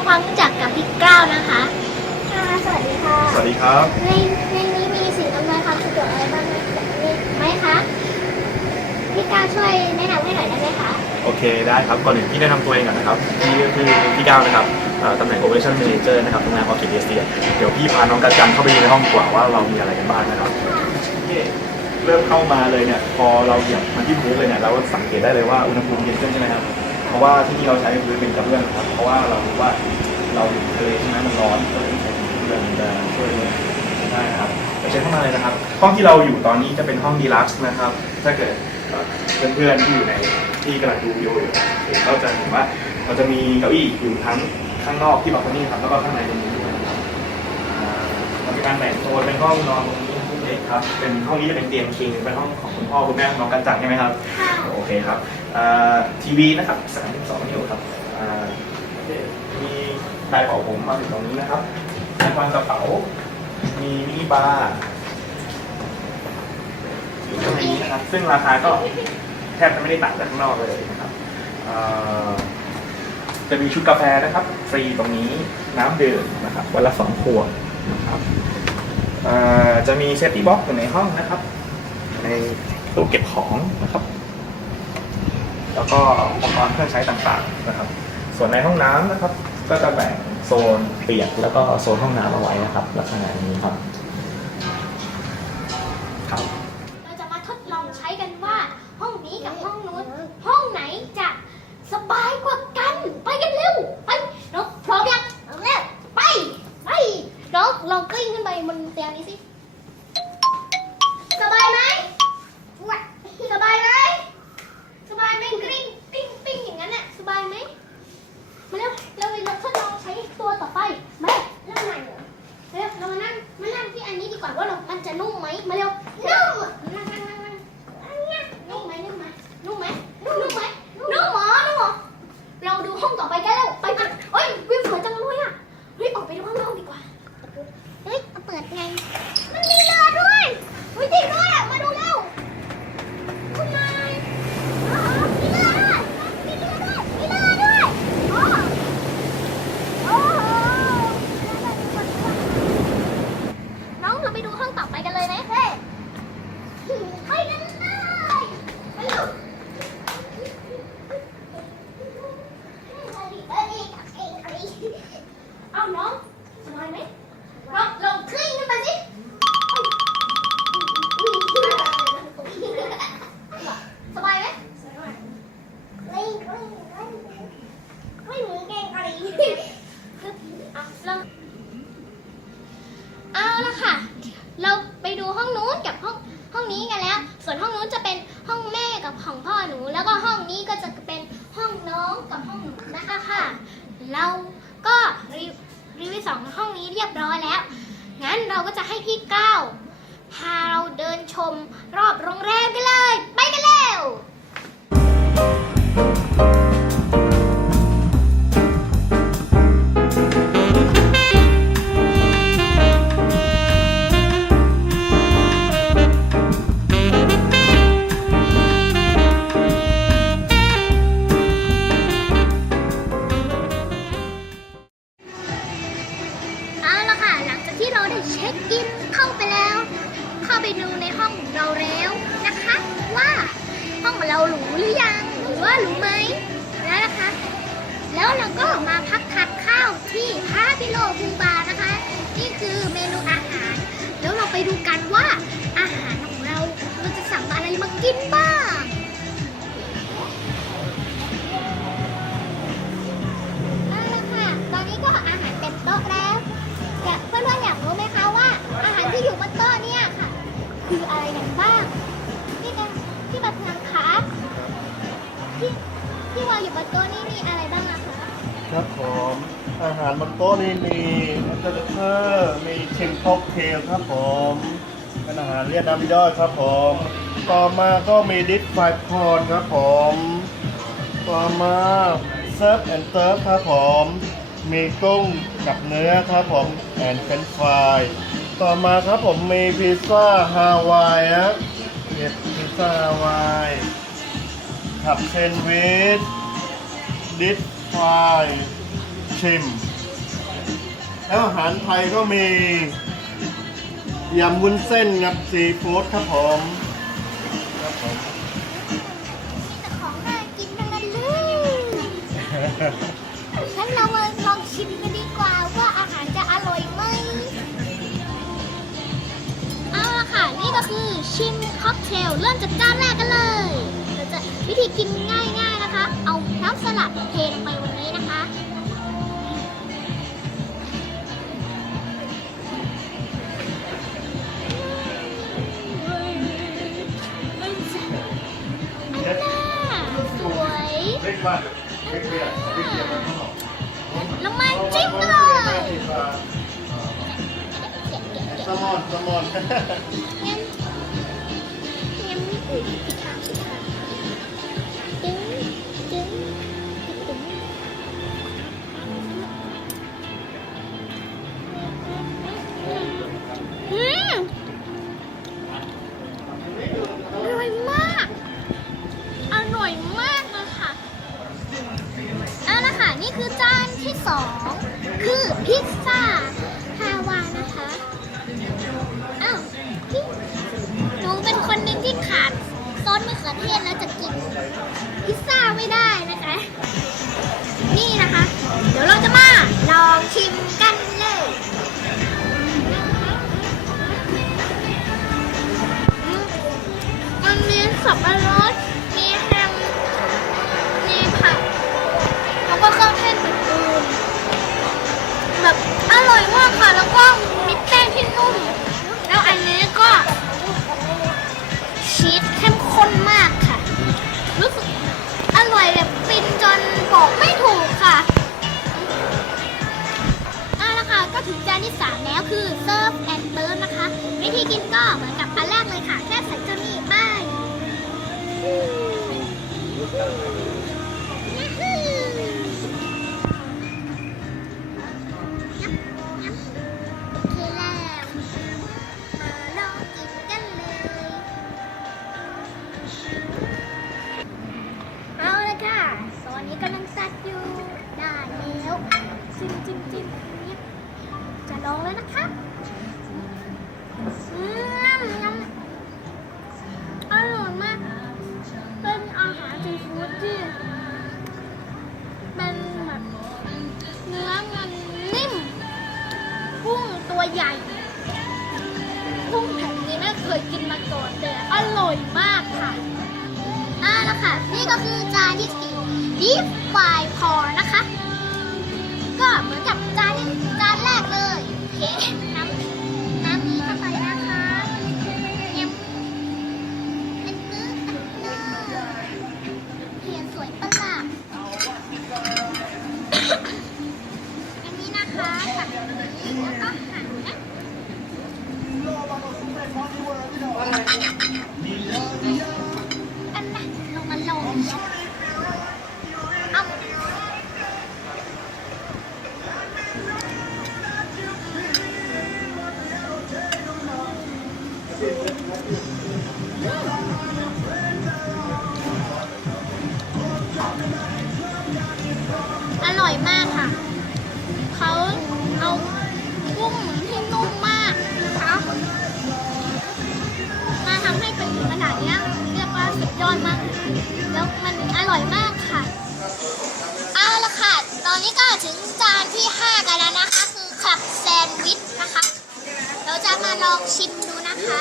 ำความรู้จักกับพี่ก้าวนะคะ ค่ะ สวัสดีค่ะ สวัสดีครับ ในในนี้มีสิ่งอำนวยความสะดวกอะไรบ้างไหมคะ พี่ก้าวช่วยแนะนำให้หน่อยได้ไหมคะ โอเคได้ครับ ก่อนอื่นพี่แนะนำตัวเองก่อนนะครับพี่คือพี่ก้าวนะครับตำแหน่ง Operation Manager นะครับทำแหน่ออฟฟิศเอเชียเดี๋ยวพี่พาน้องกัจจันเข้าไปในห้องดีกว่าว่าเรามีอะไรกันบ้างนะครับ เริ่มเข้ามาเลยเนี่ยพอเราเหยียบมันที่พื้นเลยเนี่ยเราก็สังเกตได้เลยว่าอุณหภูมิเย็นขึ้นใช่ไหมครับ เพราะว่าที่นี่เราใช้พื้นเป็นกระเบื้องครับ เพราะว่าเรารู้ว่าเราอยู่ทะเลใช่ไหมมันร้อนก็เลยใช้กระเบื้องจะช่วยลดได้นะครับไปเช็คเข้ามาเลยนะครับ ห้องที่เราอยู่ตอนนี้จะเป็นห้องดีลักซ์นะครับ ถ้าเกิดเพื่อนๆที่อยู่ในที่กำลังดูวิดีโออยู่เราจะเห็นว่าเราจะมีเก้าอี้อยู่ทั้งข้างนอกที่บัลคอนี่ครับแล้วก็ข้างในตรงนี้ด้วยนะครับอ่าเรามีการแบ่งโซนเป็นห้องนอนตรง นี้คุณเอกครับ เป็นห้องนี้จะเป็นเตียงคิงเป็นห้องของคุณพ่อคุณแม่ของน้องกันจังใช่ไหมครับค่ะโอเคครับอ่าทีวีนะครับ32นิ้วครับอ่าโอเคมีไดร์เป่าผมมาถึงตรงนี้นะครับไดร์วางกระเป๋า มีมินิบาร์อยู่ตรงนี้นะครับ ซึ่งราคาก็แทบจะไม่ได้ต่างจากข้างนอกเลยนะครับอ่าจะมีชุดกาแฟนะครับ ฟรีตรงนี้น้ำดื่มนะครับวันละสองขวดนะครับอ่า จะมีเซฟตี้บ็อกซ์อยู่ในห้องนะครับ ในตู้เก็บของนะครับ แล้วก็อุปกรณ์เครื่องใช้ต่างๆนะครับ ส่วนในห้องน้ำนะครับ ก็จะแบ่งโซนเปียกแล้วก็โซนห้องน้ำเอาไว้นะครับลักษณะนี้ครับครับ ก็มาพักทานข้าวที่พาพิโลพูบาร์นะคะ นี่คือเมนูอาหารแล้วเราไปดูกันว่าอาหารของเราเราจะสั่งอะไรมากินบ้างเอาละค่ะ ตอนนี้ก็อาหารเต็มโต๊ะแล้วอยากเพื่อนๆอยากรู้ไหมคะว่า อาหารที่อยู่บนโต๊ะเนี่ยค่ะ คืออะไรกันบ้างพี่กันพี่บัตนังคะที่ที่วางอยู่บนโต๊ะนี่มีอะไรบ้าง ครับผมอาหารบนโต๊ะนี้มีอปเปิลเตอร์มีชิมค็อกเทลครับผมเป็นอาหารเรียกน้ำย่อยครับผม ต่อมาก็มีดิสไฟพอนครับผม ต่อมาเซิร์ฟแอนด์เซิร์ฟครับผม มีกุ้งกับเนื้อครับผมแอนด์เฟรนฟรายต่อมาครับผมมีพิซซ่าฮาวายฮะเผ็ดพิซซ่าฮาวายผัดเซนด์วิชดิส ฟรายชิม แล้วอาหารไทยก็มียำวุ้นเส้นกับซีฟู้ดครับผมครับผมแต่ของน่ากินทั้งนั้นเลยงั้นเรามาลองชิมกันดีกว่าว่าอาหารจะอร่อยไหมเอาละค่ะนี่ก็คือชิมค็อกเทลเริ่มจากจานแรกกันเลยเราจะวิธีกินง่ายๆ น้ำสลัดเทลงไปวันนี้นะคะ อันน่าสวยเล็กมากเล็กเบียร์เล็กเบียร์มาข้างนอกล้วมาจิ้มเลย แซลมอนแซลมอน งั้นงั้นไม่อุ่นพิธาพิธ กินก็เหมือน ใหญ่กุ้งแผ่นนี้ไม่เคยกินมาก่อนแต่อร่อยมากค่ะอ่าล้วค่ะ นี่ก็คือจานที่สี่บีฟฟพอนะคะ ก็เหมือนกับจานที่จานแรกเลยโอเคน้ำน้ำนี้เข้าไปนะคะเยี่ยมเป็นเนื้อเนื้อเพียสวยประหลาดอันนี้นะคะแบบนี้แล้วก็หั่ Tell me where everything ลองชิมดูนะคะ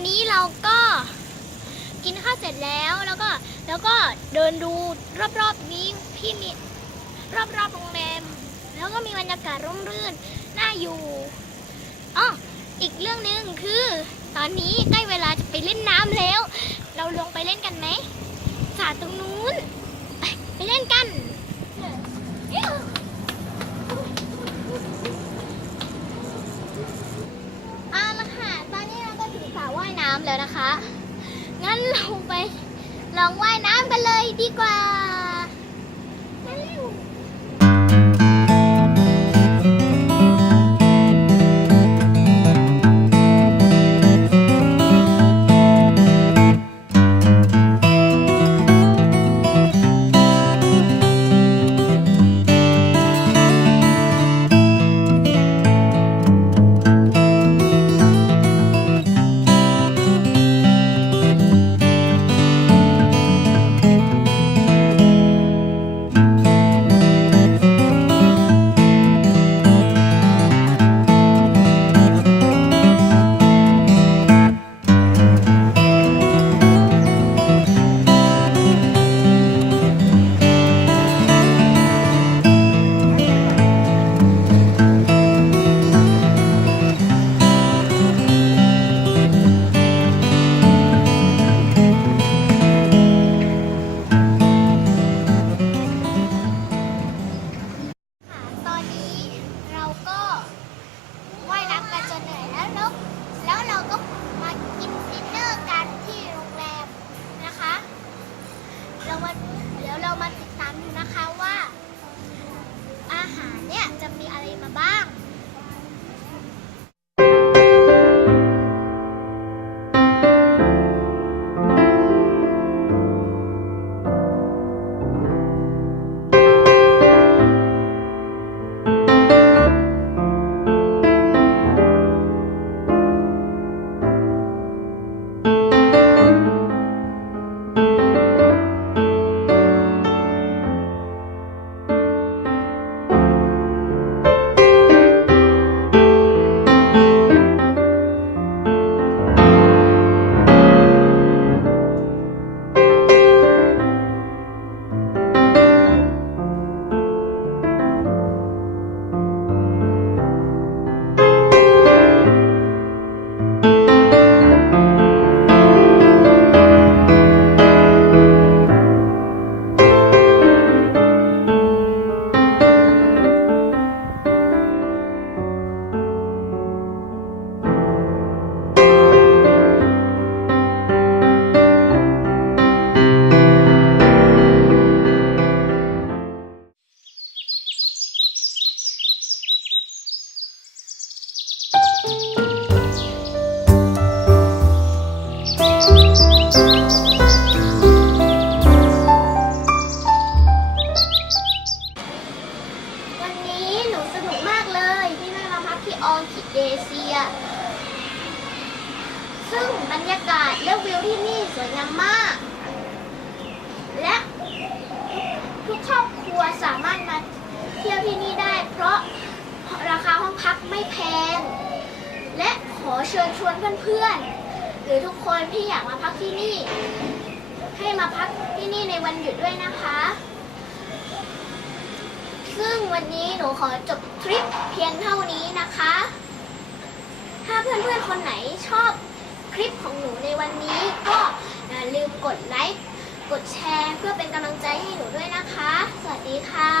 อนนี้เราก็กินข้าวเสร็จแล้วแล้วก็แล้วก็เดินดูรอบๆนี้พี่มีรอบๆโรงแรม แล้วก็มีบรรยากาศร่มรื่นน่าอยู่อ๋ออีกเรื่องหนึ่งคือ ตอนนี้ใกล้เวลาจะไปเล่นน้ำแล้ว เราลงไปเล่นกันไหมสาตรงนู้นไปไปเล่นกัน้ำแล้วนะคะ งั้นลงไปลองว่ายน้ำกันเลยดีกว่า ออคิดเดเซีย ซึ่งบรรยากาศและวิวที่นี่สวยงามมาก และทุกครอบครัวสามารถมาเที่ยวที่นี่ได้ เพราะราคาห้องพักไม่แพง และขอเชิญชวนเพื่อนๆ หรือทุกคนที่อยากมาพักที่นี่ ให้มาพักที่นี่ในวันหยุดด้วยนะคะ วันนี้หนูขอจบคลิปเพียงเท่านี้นะคะ ถ้าเพื่อนๆคนไหนชอบคลิปของหนูในวันนี้ก็อย่าลืมกดไลค์ กดแชร์เพื่อเป็นกำลังใจให้หนูด้วยนะคะ สวัสดีค่ะ